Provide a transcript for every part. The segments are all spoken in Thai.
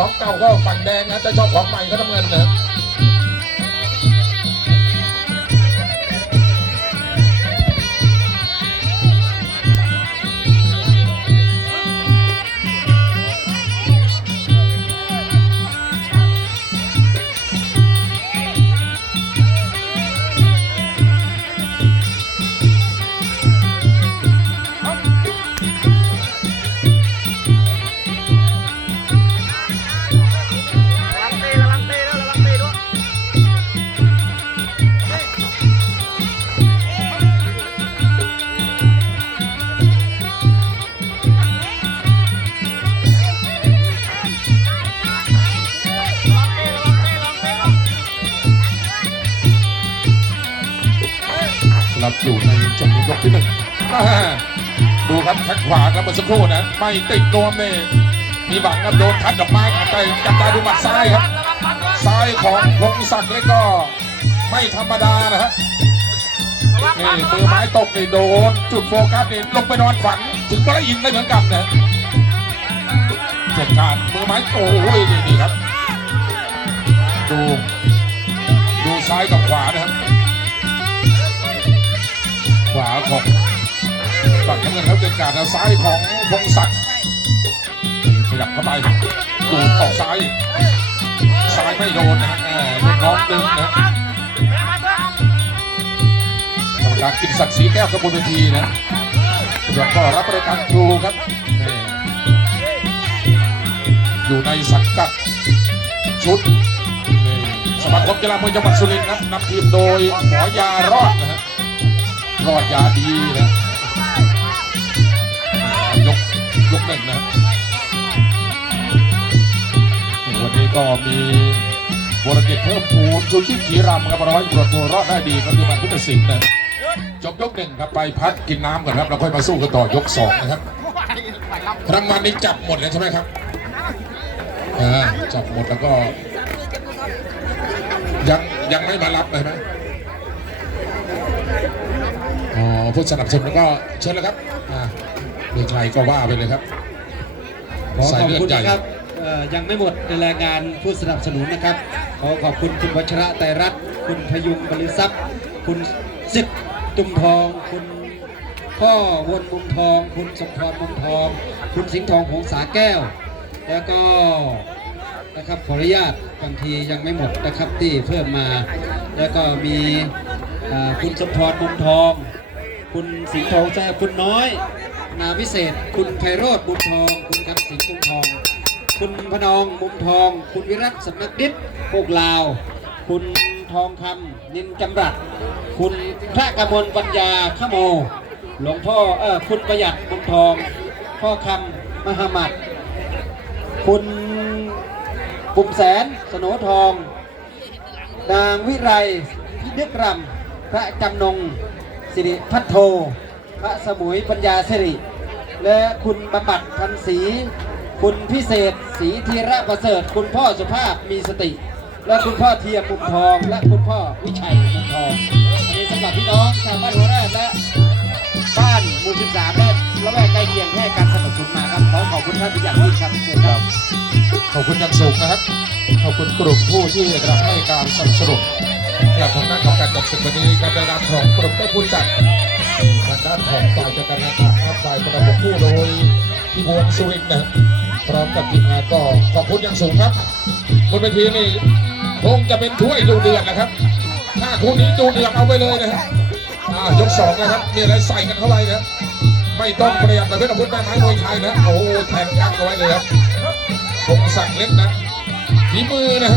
ของเก่าก็ฝั่งแดงนะแต่ชอบของใหม่ก็น้ำเงินนะ สำหรับอยู่ในจังหวะยกที่หนึ่งดูครับแข้งขวาครับเมื่อสักครู่นะไม่ติดนวมเนี่ยมีบังครับโดนทัดดอกไม้แต่จับตาดูหมัดซ้ายครับ ซ้ายของพงศักดิ์เล็กก็ไม่ธรรมดานะฮะนี่มือไม้ตกนี่โดนจุดโฟกัสนี่ลงไปนอนฝันถึงก็ได้ยินได้เหมือนกันนะเจ็ดการมือไม้โอ้ยนี่ครับ ดู ดูซ้ายกับขวา ขวาของฝั่งน้ำเงินครับเป็นการเอาซ้ายของพงศักดิ์ขยับเข้าไปดูออกซ้ายซ้ายไม่โดนนะฮะแหม่ลูกน้องดึงนะกรรมการกินศักดิ์ศรีแก้วกระบวนเวทีนะส่วก็รับรายการครูครับ อยู่ในสังกัดชุดสมาคมกีฬามวยจังหวัดสุรินทร์นะนำทีมโดยหมอยารอดนะฮะ รอดยาดีนะยกยกหนึ่งนะวันนี้ก็มีบรกิจเพิ่มพูนชูชีพขีรำครับร้อยตรวจตัวรอดได้ดีก็คือมันพุทธศิลป์นะจบยกหนึ่งครับไปพักกินน้ำก่อนครับเราค่อยมาสู้กันต่อยกสองนะครับรางวัลนี้จับหมดเลยใช่ไหมครับอ่าจับหมดแล้วก็ ยังยังไม่มารับเลยไหม อ๋อผู้สนับสนุนก็เชิญเลยครับอ่ามีใครก็ว่าไปเลยครับ ขอสายขอบเลือดคุณใหญ่ นะครับเอ่อยังไม่หมดในรายงานผู้สนับสนุนนะครับ ขอขอบคุณคุณวัชระไตรรัตน์คุณพยุงบริทรัพย์ คุณสิทธิ์จุมทอง คุณพ่อวนมุมทอง คุณสมพรมุมทอง คุณสิงห์ทองหงสาแก้ว แล้วก็นะครับขออนุญาตบางทียังไม่หมดนะครับที่เพิ่มมา แล้วก็มีอ่าคุณสมพรมุมทอง คุณสิงห์ทองแซ่คุณน้อย นาวิเศษ คุณไพโรธบุญทอง คุณคำสิงห์บุญทอง คุณพนองมุมทอง คุณวิรัตสำนักดิษโคกลาว คุณทองคำนินจำรัด คุณพระกมลปัญญาขโม หลวงพ่อเออคุณประหยัดมุมทอง พ่อคำมหามัด คุณปุ่มแสนสนทอง นางวิไรพินึกรำพระจำนง สิริพัฒโท พระสมุยปัญญาสิริ และคุณบำบัดพันศรีคุณพิเศษศรีธีระประเสริฐ คุณพ่อสุภาพมีสติ และคุณพ่อเทียมมุมทอง และคุณพ่อวิชัยมุมทองอันนี้สำหรับพี่น้องชาวบ้านหัวแรกและบ้านหมู่13และละแวกใกล้เคียงให้การสนับสนุนมาครับขอขอบคุณท่านเป็นอย่างยิ่งครับเชิญครับขอบคุณอย่างสูงนะครับ ขอบคุณกลุ่มผู้ที่รับให้การสนับสนุน และทางด้านของการจัดศึกวันนี้กับในด้านของกลุ่มได้ผู้จัดทางด้านของฝ่ายจัดการแข่งขันครับฝ่ายประดับผู้โดยพี่บวนสุรินทร์นะครับพร้อมกับทีมงานก็ขอบคุณอย่างสูงครับบนเวทีนี่คงจะเป็นถ้วยดูเดือดนะครับถ้าคู่นี้ดูเดือดเอาไปเลยนะครับยกสองนะครับมีอะไรใส่กันเข้าไปนะไม่ต้องเปรียบแต่เป็นอาวุธแม่ไม้มวยไทยนะโอ้โหแทงกักเอาไว้เลยครับผมสั่งเล็กนะฝีมือนะ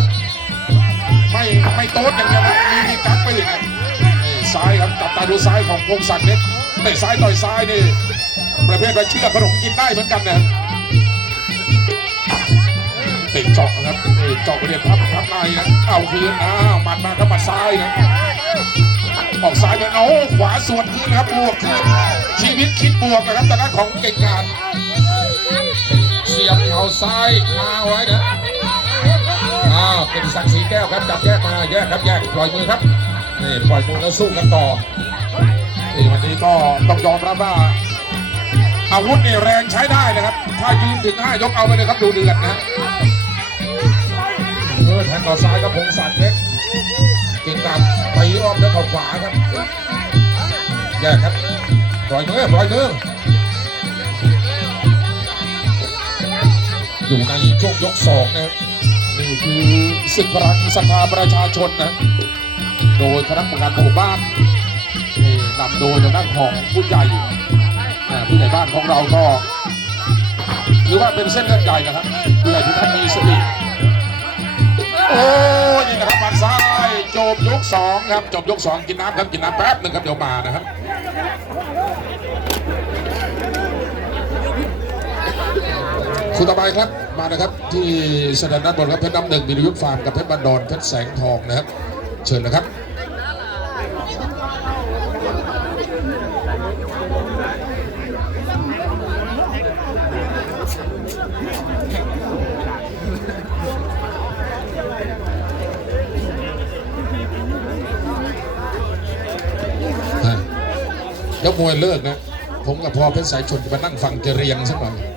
ไม่ไม่โต๊ดอย่างเดียวนะมีมีกักไปอีกซ้ายครับจับตาดูซ้ายของพงศักดิ์เล็กเตะซ้ายต่อยซ้ายนี่ประเภทว่าเชื่อขนมกินได้เหมือนกันนะเตะเจาะนะครับนี่เจาะไปเรียนทับทับในนะเอาคืนอ้าวหมัดมาครับหมัดซ้ายนะออกซ้ายไปเอาขวาสวนคืนครับบวกคืนชีวิตคิดบวกนะครับแต่ละของเก่งกาจเสียบเข่าซ้ายคาไว้นะ อ้าวเป็นศักดิ์ศรีแก้วครับจับแยกมาแยกครับแยกปล่อยมือครับนี่ปล่อยมือแล้วสู้กันต่อนี่วันนี้ก็ต้องยอมรับว่าอาวุธนี่แรงใช้ได้นะครับ ถ้ายืนถึงห้ายกเอาไปเลยครับดูเดือดนะอแทงต่อซ้ายครับพงศักดิ์เล็กเก่งตามไปอ้อมแล้วเข้าขวาครับแยกครับปล่อยมือปล่อยมืออยู่ในช่วงยกสองนะครับ นี่คือศึกพลังสภาประชาชนนะ โดยคณะกรรมการหมู่บ้านนำโดยทางด้านของผู้ใหญ่อ่าผู้ใหญ่บ้านของเราก็ถือว่าเป็นเส้นเลือดใหญ่นะครับผู้ใหญ่ทุกท่านมีสติโอ้ยนี่นะครับฝั่งซ้ายจบยกสองครับจบยกสองกินน้ำครับกินน้ำแป๊บหนึ่งครับเดี๋ยวมานะครับ คู่ต่อไปครับมานะครับที่สนามด้านบนครับเพชรน้ำหนึ่งมียุทธฟาร์มกับเพชรบันดอนเพชรแสงทองนะครับ เชิญนะครับแล้วมวยเลิกนะ ผมกับพ่อเพชรสายชนจะมานั่งฟังเกเรียงสักหน่อย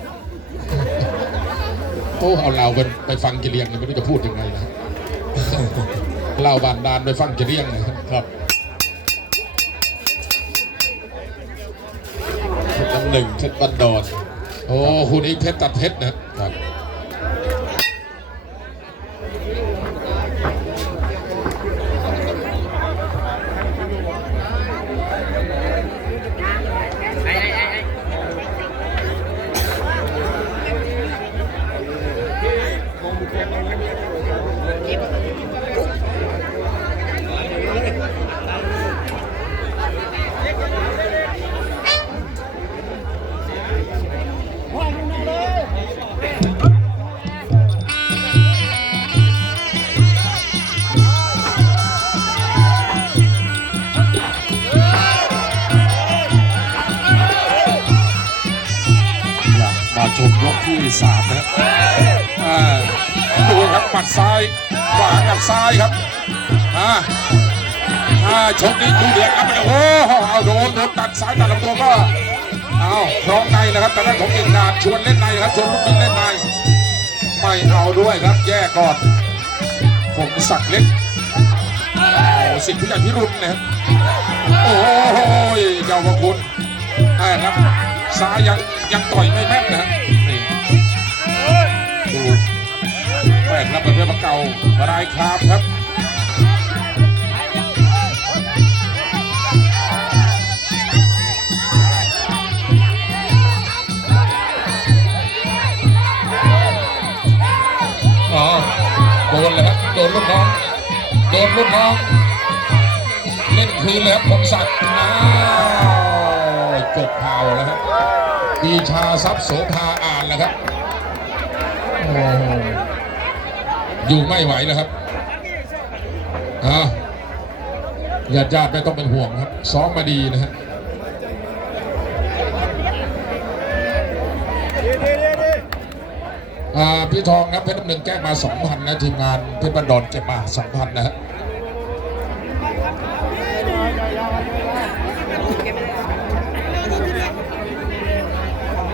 โอ้เอาเราไปไปฟังเกเรียงเนี่ยไม่รู้จะพูดยังไงนะเราบานดานไปฟังเกเรียงเลยครับน้ำหนึ่งเพชรบันดอนโอ้คุณอีกเพชรตัดเพชรนะครับ ที่สามนะครับอ่าดูครับหมัดซ้ายขวากับซ้ายครับอ่าอ่าชกนี้ดูเดือดครับโอ้โหเอาโดนโดนตัดซ้ายตัดลำตัวก็เอาคล้องในนะครับแต่ด้านของเอกนาชวนเล่นในครับชวนลูกนี้เล่นในไม่เอาด้วยครับแยกก่อนผมศักเล็กเอาสิทธิ์ผู้ใหญ่พิรุณนะครับโอ้ยเจ้าพระคุณอ่าครับซ้ายยังยังต่อยไม่แม่นนะครับ แม่นครับเป็นเรื่องเก่ารายครามครับอ๋อโดนเลยครับโดนลูกน้องโดนลูกน้องเล่นคืนเลยครับพงศักดิ์อ้าวจบข่าวแล้วครับปีชาทรัพย์โสภาอ่านแล้วครับโอ้ อยู่ไม่ไหวแล้วครับอ่าญาติญาติไม่ต้องเป็นห่วงครับ ซ้อมมาดีนะฮะอ่าพี่ทองครับเพชรน้ำหนึ่งแก้มา2,000นนะทีมงานเพชรบันดอนเก็บมา2,000นนะฮะ